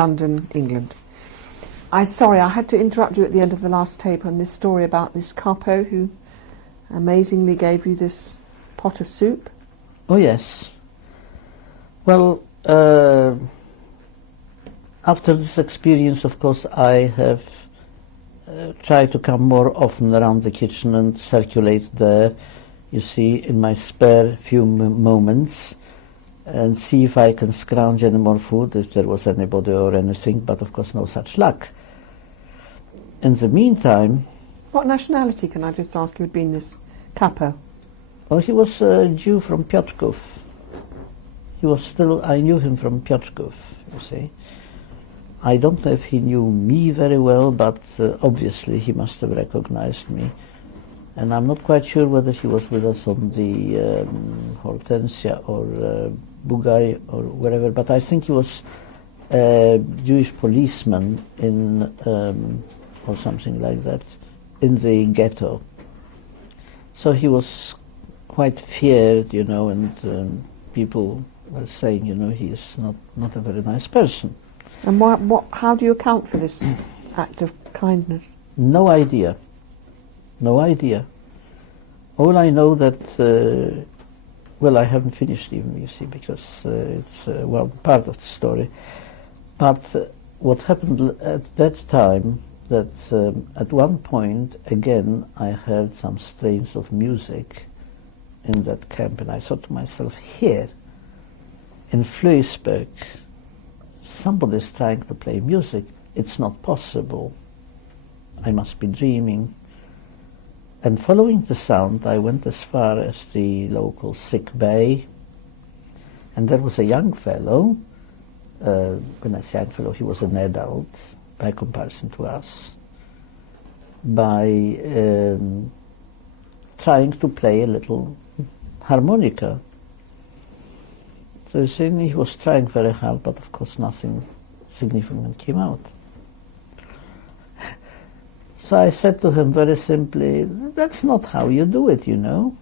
London, England. Sorry, I had to interrupt you at the end of the last tape on this story about this capo who amazingly gave you this pot of soup. Oh yes. Well, after this experience, of course, I have tried to come more often around the kitchen and circulate there, you see, in my spare few moments, and see if I can scrounge any more food, if there was anybody or anything, but of course no such luck. In the meantime... What nationality, can I just ask you, had been this capo? Well, he was a Jew from Piotrków. He was still, I knew him from Piotrków, you see. I don't know if he knew me very well, but obviously he must have recognized me. And I'm not quite sure whether he was with us on the Hortensia or Bugaj or wherever, but I think he was a Jewish policeman in, or something like that, in the ghetto. So he was quite feared, you know, and people were saying, you know, he is not a very nice person. And how do you account for this act of kindness? No idea. No idea. All I know that, well, I haven't finished even, you see, because it's well, part of the story. But what happened at that time, that at one point, again, I heard some strains of music in that camp, and I thought to myself, here, in Flöysberg, somebody's trying to play music. It's not possible. I must be dreaming. And following the sound, I went as far as the local sick bay, and there was a young fellow. When I say young fellow, he was an adult by comparison to us, by trying to play a little harmonica. So you see, he was trying very hard, but of course nothing significant came out. So I said to him very simply, that's not how you do it, you know.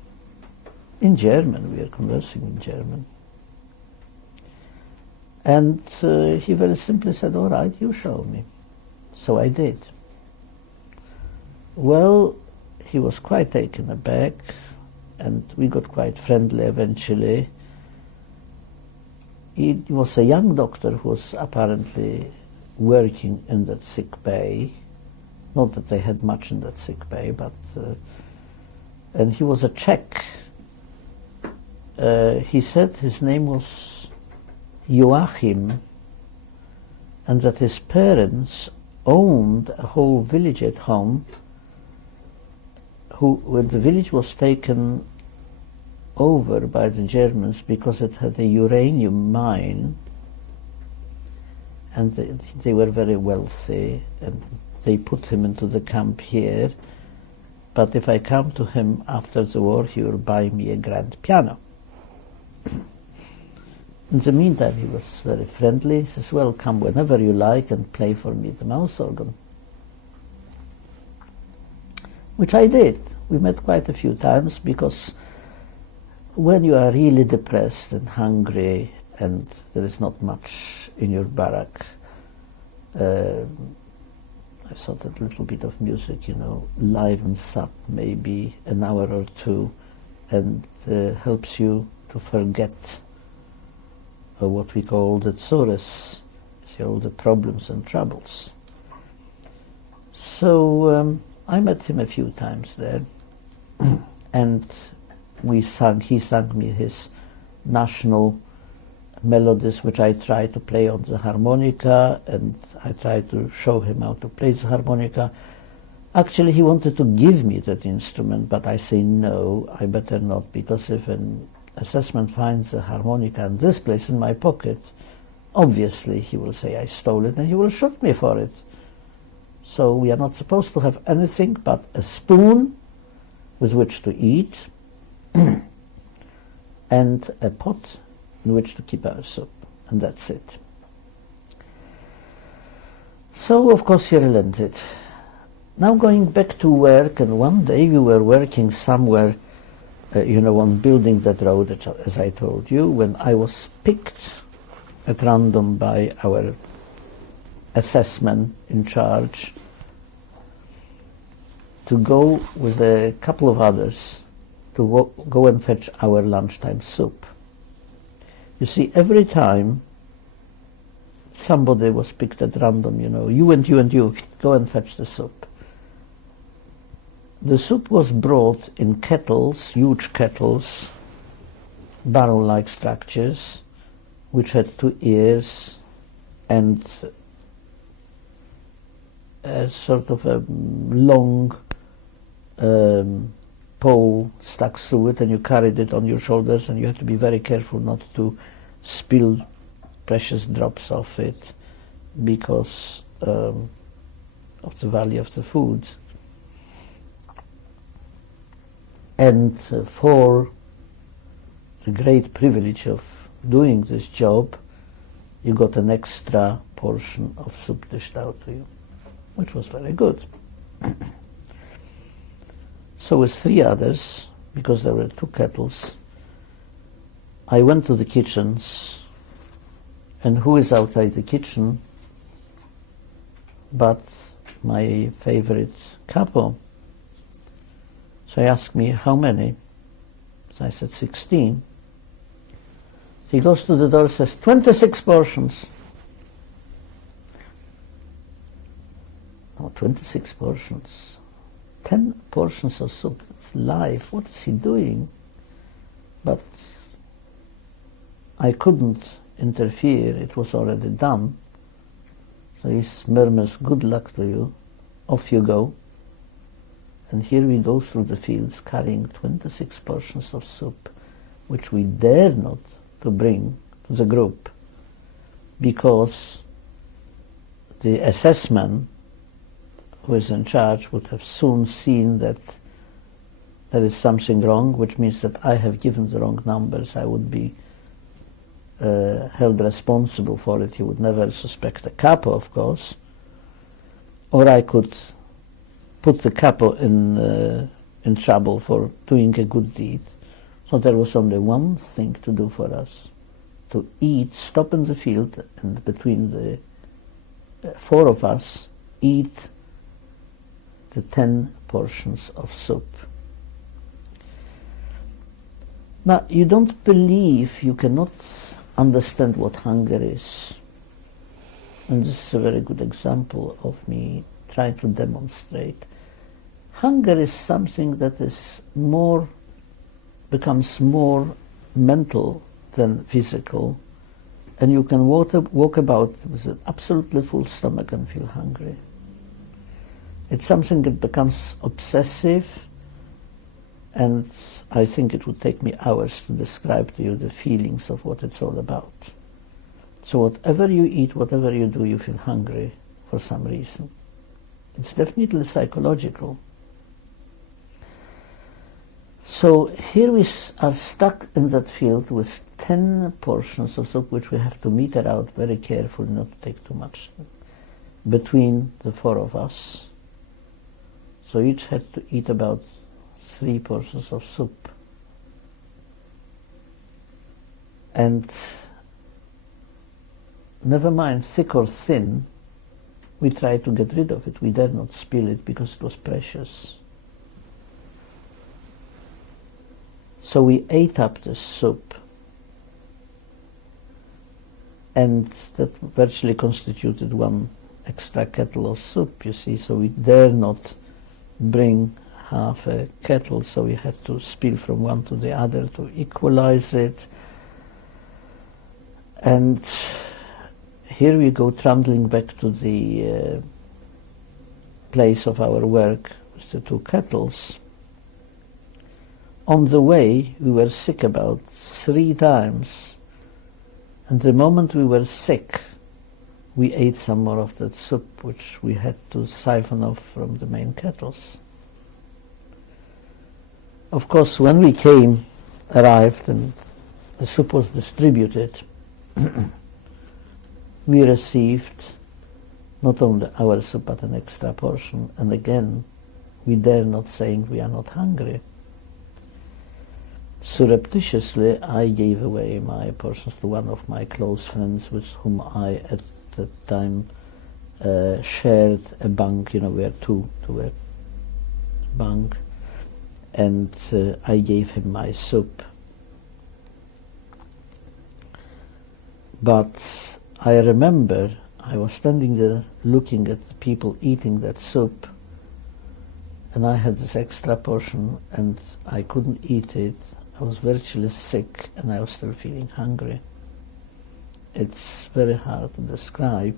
In German, we are conversing in German. And he very simply said, all right, you show me. So I did. Well, he was quite taken aback, and we got quite friendly eventually. He was a young doctor who was apparently working in that sick bay. Not that they had much in that sick bay, but and he was a Czech. He said his name was Joachim, and that his parents owned a whole village at home, when the village was taken over by the Germans because it had a uranium mine, and they were very wealthy, and they put him into the camp here. But if I come to him after the war, he will buy me a grand piano. In the meantime, he was very friendly. He says, well, come whenever you like and play for me the mouth organ. Which I did. We met quite a few times, because when you are really depressed and hungry and there is not much in your barrack, I thought that a little bit of music, you know, livens up maybe an hour or two and helps you to forget what we call the tsores, see, all the problems and troubles. So I met him a few times there, and he sang me his national melodies, which I tried to play on the harmonica, and I tried to show him how to play the harmonica. Actually, he wanted to give me that instrument, but I say no, I better not, because if an assessment finds a harmonica in this place in my pocket, obviously he will say I stole it and he will shoot me for it. So we are not supposed to have anything but a spoon with which to eat and a pot in which to keep our soup, and that's it. So of course he relented. Now going back to work, and one day we were working somewhere, you know, on building that road, as I told you, when I was picked at random by our assessment in charge to go with a couple of others to go and fetch our lunchtime soup. You see, every time somebody was picked at random, you and you and you, go and fetch the soup. The soup was brought in kettles, huge kettles, barrel-like structures, which had 2 ears and a sort of a long pole stuck through it, and you carried it on your shoulders, and you had to be very careful not to spill precious drops of it because of the value of the food. And for the great privilege of doing this job, you got an extra portion of soup dished out to you, which was very good. So with 3 others, because there were 2 kettles, I went to the kitchens, and who is outside the kitchen but my favorite capo? So he asked me, how many? So I said, 16. He goes to the door and says, 26 portions. No, 26 portions. 10 portions of soup. That's life. What is he doing? But I couldn't interfere. It was already done. So he murmurs, good luck to you. Off you go. And here we go through the fields carrying 26 portions of soup, which we dare not to bring to the group, because the assessment who is in charge would have soon seen that there is something wrong, which means that I have given the wrong numbers. I would be held responsible for it. He would never suspect a capo, of course, or I could put the capo in trouble for doing a good deed. So there was only one thing to do for us: to eat, stop in the field, and between the 4 of us, eat the 10 portions of soup. Now, you don't believe, you cannot understand what hunger is. And this is a very good example of me trying to demonstrate. Hunger is something that is becomes more mental than physical, and you can walk about with an absolutely full stomach and feel hungry. It's something that becomes obsessive, and I think it would take me hours to describe to you the feelings of what it's all about. So whatever you eat, whatever you do, you feel hungry for some reason. It's definitely psychological. So here we are stuck in that field with 10 portions of soup, which we have to meter out very carefully, not to take too much, between the 4 of us. So each had to eat about 3 portions of soup. And never mind thick or thin, we tried to get rid of it. We dared not spill it because it was precious. So we ate up the soup, and that virtually constituted 1 extra kettle of soup, you see. So we dare not bring half a kettle, so we had to spill from one to the other to equalize it. And here we go trundling back to the place of our work with the 2 kettles. On the way, we were sick about 3 times, and the moment we were sick, we ate some more of that soup, which we had to siphon off from the main kettles. Of course, when we arrived and the soup was distributed, we received not only our soup but an extra portion, and again, we dare not saying we are not hungry. Surreptitiously, I gave away my portions to one of my close friends with whom I at the time shared a bunk, you know, we were two to a bunk, and I gave him my soup. But I remember I was standing there looking at the people eating that soup, and I had this extra portion and I couldn't eat it. I was virtually sick and I was still feeling hungry. It's very hard to describe.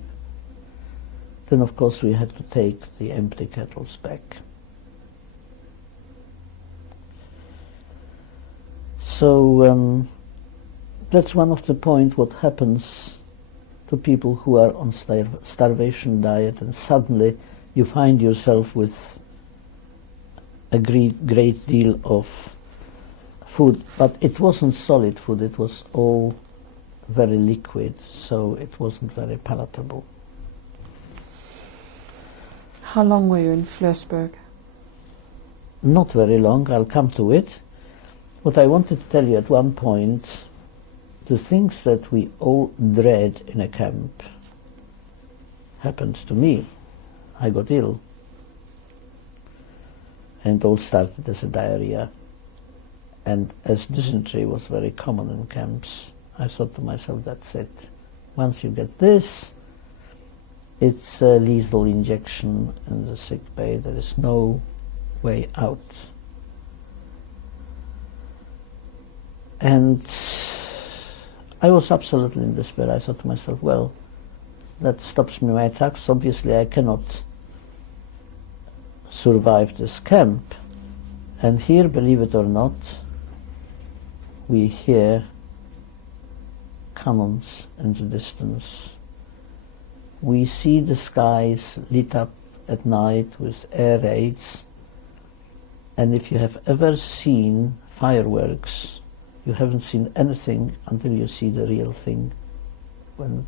Then of course we had to take the empty kettles back. So that's one of the points what happens to people who are on starvation diet, and suddenly you find yourself with a great deal of food, but it wasn't solid food, it was all very liquid, so it wasn't very palatable. How long were you in Flensburg? Not very long, I'll come to it. What I wanted to tell you at one point, the things that we all dread in a camp happened to me. I got ill. And it all started as a diarrhea. And as dysentery was very common in camps, I thought to myself, that's it. Once you get this, it's a lethal injection in the sick bay. There is no way out. And I was absolutely in despair. I thought to myself, well, that stops me in my tracks. Obviously, I cannot survive this camp. And here, believe it or not, we hear cannons in the distance. We see the skies lit up at night with air raids. And if you have ever seen fireworks, you haven't seen anything until you see the real thing. When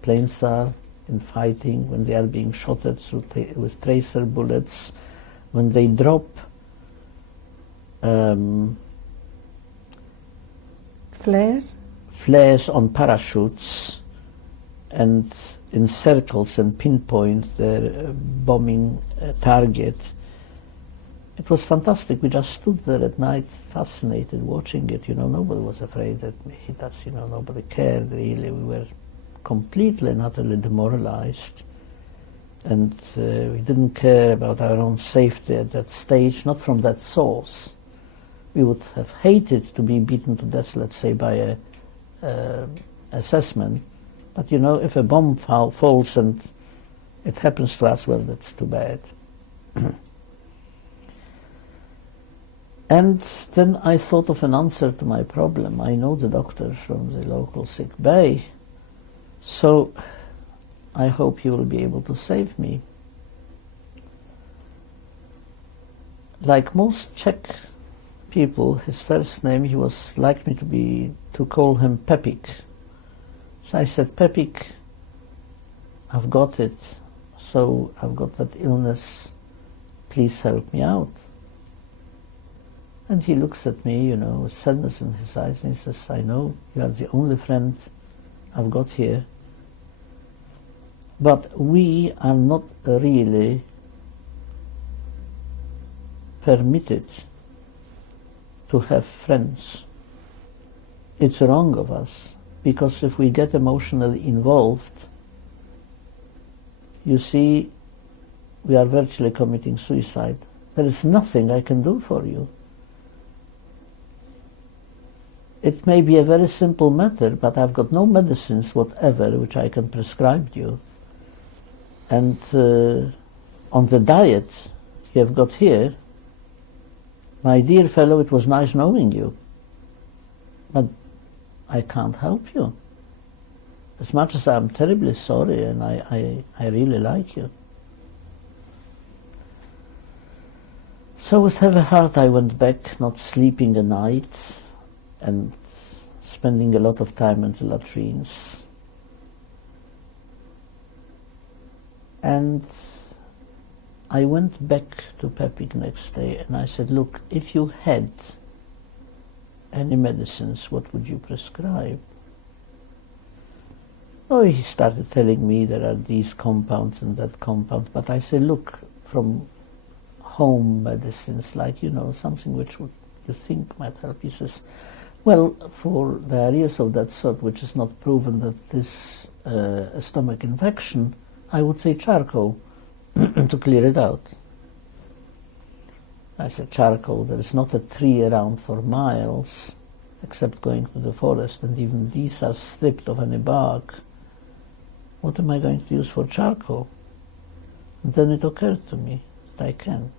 planes are in fighting, when they are being shot at with tracer bullets, when they drop flares on parachutes and in circles and pinpoint their bombing target. It was fantastic. We just stood there at night, fascinated, watching it. You know, nobody was afraid that it hit us. You know, nobody cared really. We were completely and utterly demoralized, and we didn't care about our own safety at that stage. Not from that source. We would have hated to be beaten to death, let's say, by a assessment. But you know, if a bomb falls and it happens to us, well, that's too bad. And then I thought of an answer to my problem. I know the doctor from the local sick bay, so I hope he will be able to save me. Like most Czech people, his first name, he was like me to call him Pepik. So I said, Pepik, I've got it, so I've got that illness, please help me out. And he looks at me, you know, with sadness in his eyes, and he says, I know, you are the only friend I've got here, but we are not really permitted to have friends. It's wrong of us, because if we get emotionally involved, you see, we are virtually committing suicide. There is nothing I can do for you. It may be a very simple matter, but I've got no medicines whatever which I can prescribe you. And on the diet you have got here, my dear fellow, it was nice knowing you, but I can't help you. As much as I'm terribly sorry, and I really like you. So with heavy heart I went back, not sleeping a night, and spending a lot of time in the latrines. And I went back to Pepik next day and I said, look, if you had any medicines, what would you prescribe? Oh, he started telling me there are these compounds and that compounds, but I say, look, from home medicines, like, you know, something which would you think might help. He says, well, for diarrhea of that sort, which is not proven that this a stomach infection, I would say charcoal to clear it out. I said, charcoal, there is not a tree around for miles except going to the forest, and even these are stripped of any bark. What am I going to use for charcoal? And then it occurred to me that I can.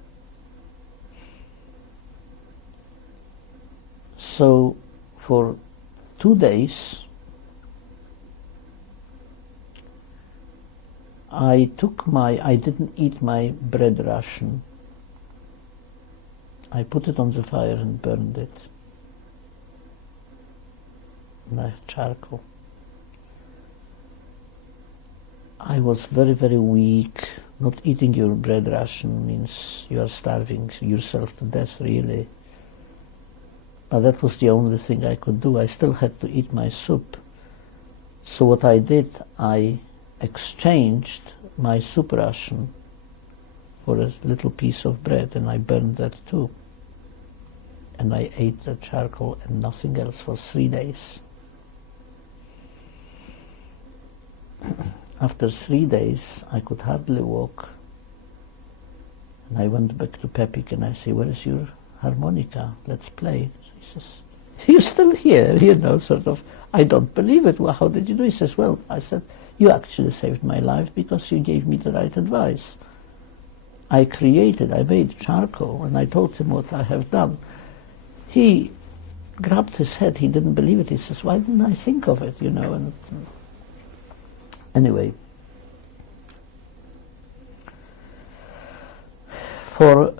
So for 2 days I didn't eat my bread ration. I put it on the fire and burned it. And I had charcoal. I was very, very weak. Not eating your bread ration means you are starving yourself to death, really. But that was the only thing I could do. I still had to eat my soup. So what I did, I exchanged my soup ration for a little piece of bread, and I burned that too. And I ate the charcoal and nothing else for 3 days. After 3 days, I could hardly walk. And I went back to Pepik and I say, where is your harmonica? Let's play. He says, you're still here, you know, sort of. I don't believe it. Well, how did you do? He says, well, I said, you actually saved my life because you gave me the right advice. I made charcoal, and I told him what I have done. He grabbed his head, he didn't believe it. He says, why didn't I think of it, you know? And anyway, for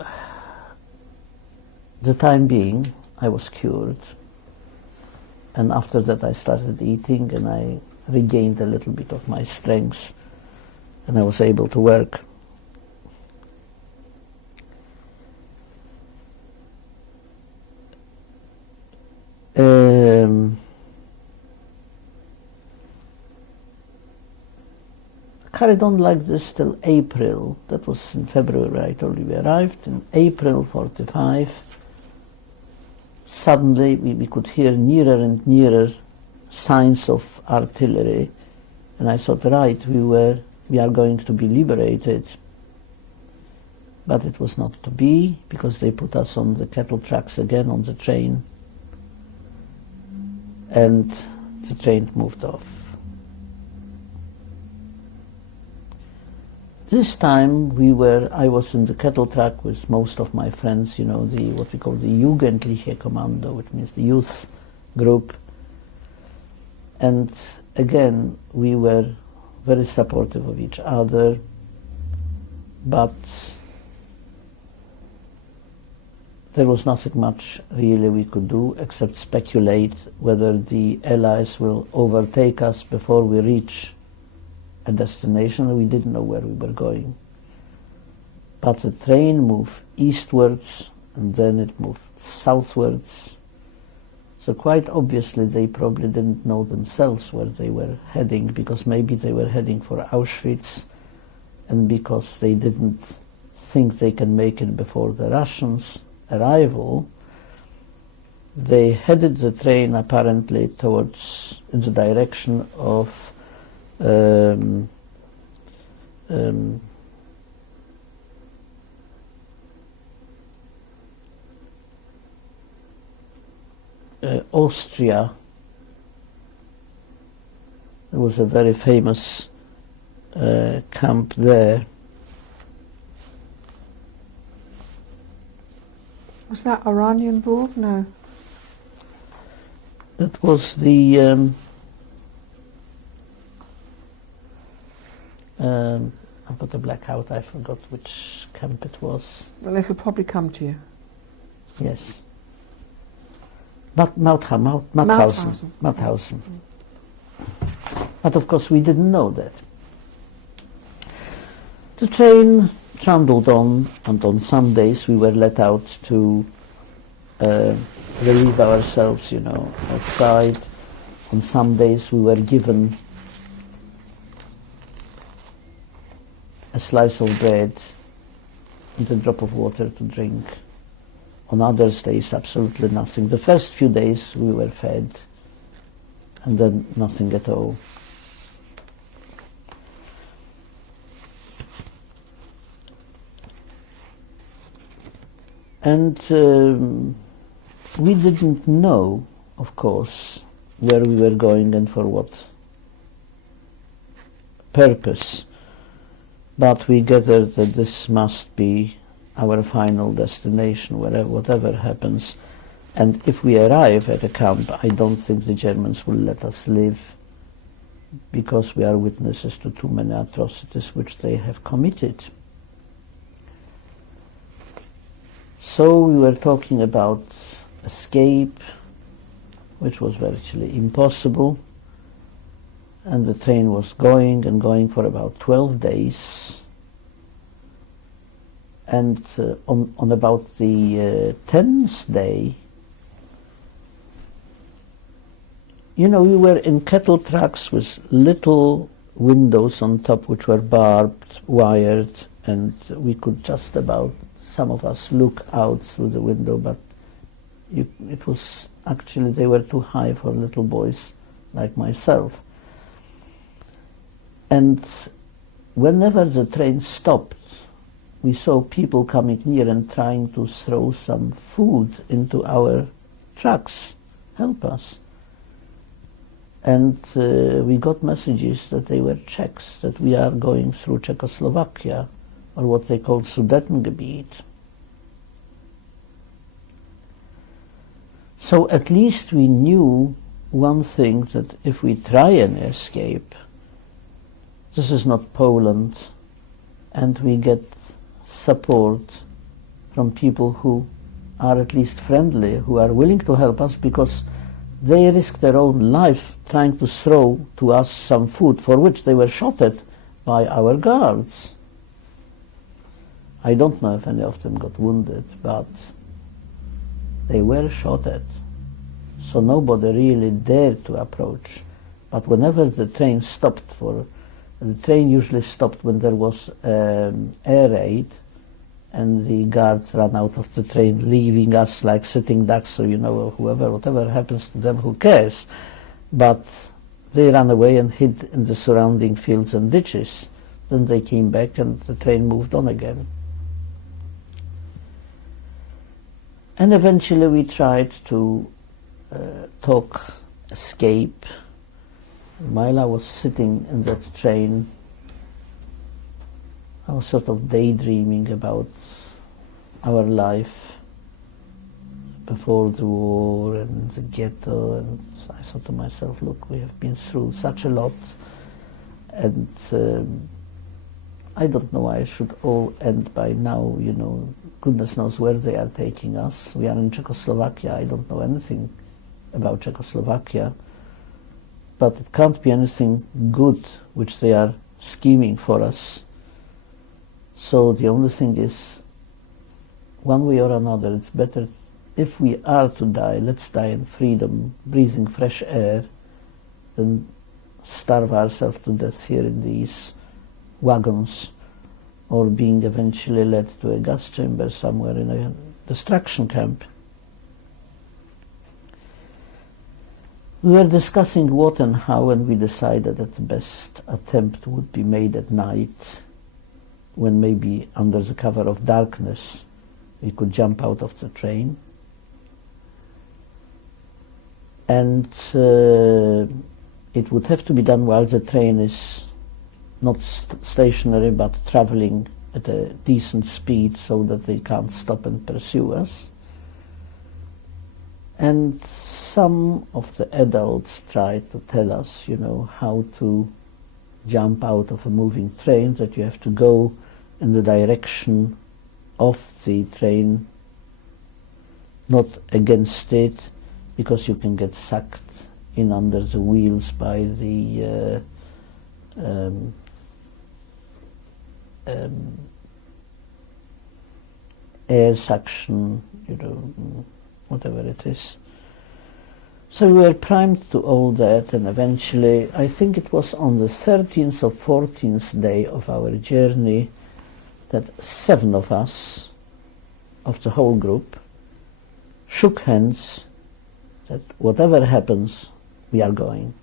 the time being, I was cured. And after that I started eating, and I regained a little bit of my strength, and I was able to work. Carried on like this till April. That was in February, I told you we arrived. In April 45, suddenly we could hear nearer and nearer signs of artillery, and I thought, right, we are going to be liberated. But it was not to be, because they put us on the cattle trucks again on the train, and the train moved off. This time I was in the cattle truck with most of my friends, you know, what we call the Jugendliche Kommando, which means the youth group. And again, we were very supportive of each other, but there was nothing much really we could do except speculate whether the Allies will overtake us before we reach a destination. We didn't know where we were going. But the train moved eastwards, and then it moved southwards. So quite obviously they probably didn't know themselves where they were heading, because maybe they were heading for Auschwitz, and because they didn't think they can make it before the Russians' arrival, they headed the train apparently towards, in the direction of Austria. There was a very famous camp there. Was that Oranienburg? No. That was the I've got a blackout, I forgot which camp it was. Well, it'll probably come to you. Yes. Mauthausen. But of course we didn't know that. The train trundled on, and on some days we were let out to relieve ourselves, you know, outside. On some days we were given a slice of bread and a drop of water to drink. On other days, absolutely nothing. The first few days we were fed, and then nothing at all. And we didn't know, of course, where we were going and for what purpose, but we gathered that this must be our final destination, whatever happens. And if we arrive at a camp, I don't think the Germans will let us live, because we are witnesses to too many atrocities which they have committed. So we were talking about escape, which was virtually impossible, and the train was going and going for about 12 days. And on about the 10th day, you know, we were in cattle trucks with little windows on top which were barbed, wired, and we could just about, some of us, look out through the window, but it was actually, they were too high for little boys like myself. And whenever the train stopped, we saw people coming near and trying to throw some food into our trucks, help us. And we got messages that they were Czechs, that we are going through Czechoslovakia, or what they call Sudetengebiet. So at least we knew one thing, that if we try and escape, this is not Poland, and we get support from people who are at least friendly, who are willing to help us, because they risked their own life trying to throw to us some food, for which they were shot at by our guards. I don't know if any of them got wounded, but they were shot at. So nobody really dared to approach. But whenever the train stopped the train usually stopped when there was air raid, and the guards ran out of the train, leaving us like sitting ducks, so you know, whatever happens to them, who cares? But they ran away and hid in the surrounding fields and ditches. Then they came back and the train moved on again. And eventually we tried to talk escape. While I was sitting in that train, I was sort of daydreaming about our life before the war and the ghetto, and I thought to myself, look, we have been through such a lot, and I don't know why it should all end by now, you know, goodness knows where they are taking us. We are in Czechoslovakia, I don't know anything about Czechoslovakia, but it can't be anything good which they are scheming for us. So the only thing is, one way or another, it's better, if we are to die, let's die in freedom, breathing fresh air, than starve ourselves to death here in these wagons, or being eventually led to a gas chamber somewhere in a destruction camp. We were discussing what and how, and we decided that the best attempt would be made at night, when maybe under the cover of darkness we could jump out of the train. And it would have to be done while the train is not stationary but traveling at a decent speed, so that they can't stop and pursue us. And some of the adults tried to tell us, you know, how to jump out of a moving train, that you have to go in the direction of the train, not against it, because you can get sucked in under the wheels by the air suction, you know, whatever it is. So we were primed to all that, and eventually, I think it was on the 13th or 14th day of our journey that 7 of us, of the whole group, shook hands that whatever happens, we are going.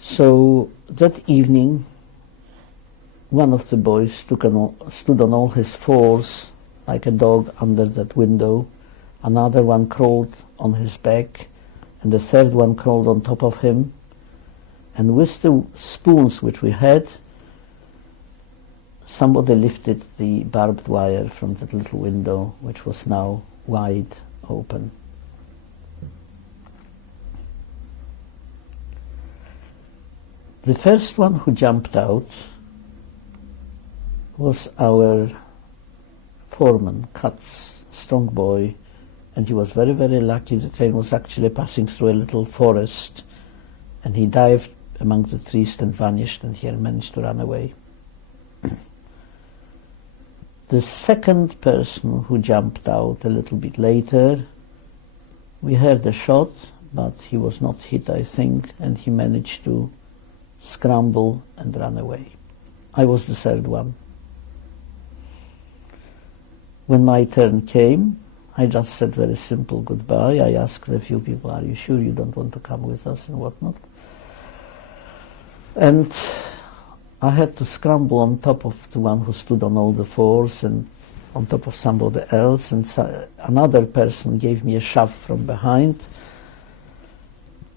So that evening, one of the boys stood on all his fours like a dog under that window. Another one crawled on his back, and the third one crawled on top of him. And with the spoons which we had, somebody lifted the barbed wire from that little window, which was now wide open. The first one who jumped out was our foreman, Katz, strong boy, and he was very, very lucky. The train was actually passing through a little forest, and he dived among the trees and vanished, and he managed to run away. The second person who jumped out a little bit later, we heard a shot, but he was not hit, I think, and he managed to scramble and run away. I was the third one. When my turn came, I just said very simple goodbye. I asked a few people, are you sure you don't want to come with us and whatnot? And I had to scramble on top of the one who stood on all the fours and on top of somebody else, and another person gave me a shove from behind,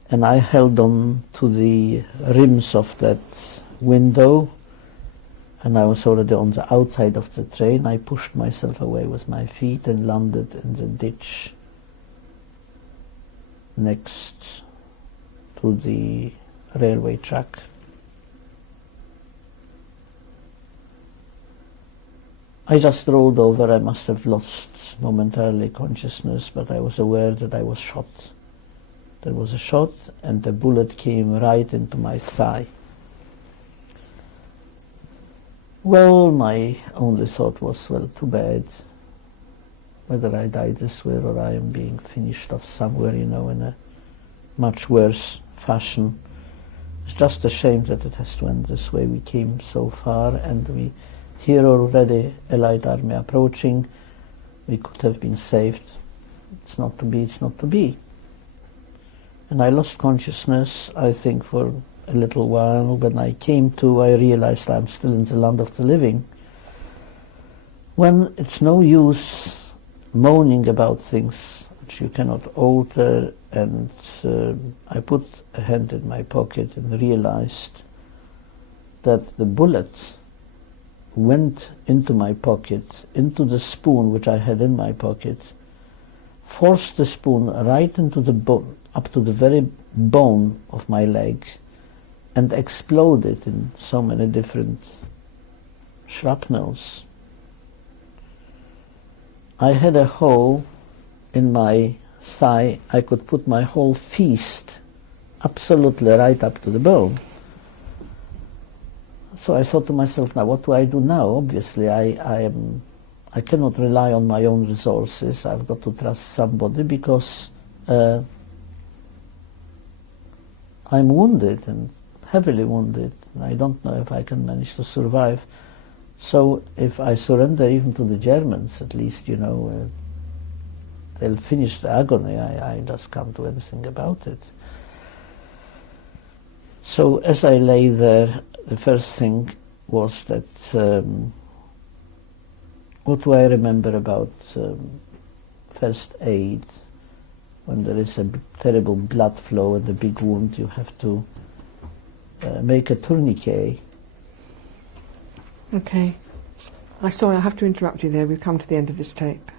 and I held on to the rims of that window, and I was already on the outside of the train. I pushed myself away with my feet and landed in the ditch next to the railway track. I just rolled over. I must have lost momentarily consciousness, but I was aware that I was shot. There was a shot, and the bullet came right into my thigh. Well, my only thought was, well, too bad. Whether I die this way or I am being finished off somewhere, in a much worse fashion. It's just a shame that it has to end this way. We came so far, and we hear already Allied army approaching. We could have been saved. It's not to be, it's not to be. And I lost consciousness, I think, for a little while. When I came to, I realized I'm still in the land of the living. When it's no use moaning about things which you cannot alter, and I put a hand in my pocket and realized that the bullet went into my pocket, into the spoon which I had in my pocket, forced the spoon right into the bone, up to the very bone of my leg, and exploded in so many different shrapnels. I had a hole in my thigh. I could put my whole fist absolutely right up to the bone. So I thought to myself, now what do I do now? Obviously I cannot rely on my own resources. I've got to trust somebody, because I'm wounded, and heavily wounded, and I don't know if I can manage to survive. So if I surrender even to the Germans, at least, they'll finish the agony. I just can't do anything about it. So as I lay there, the first thing was that, what do I remember about first aid? When there is a terrible blood flow and a big wound, you have to make a tourniquet. Okay. I'm sorry, I have to interrupt you there. We've come to the end of this tape.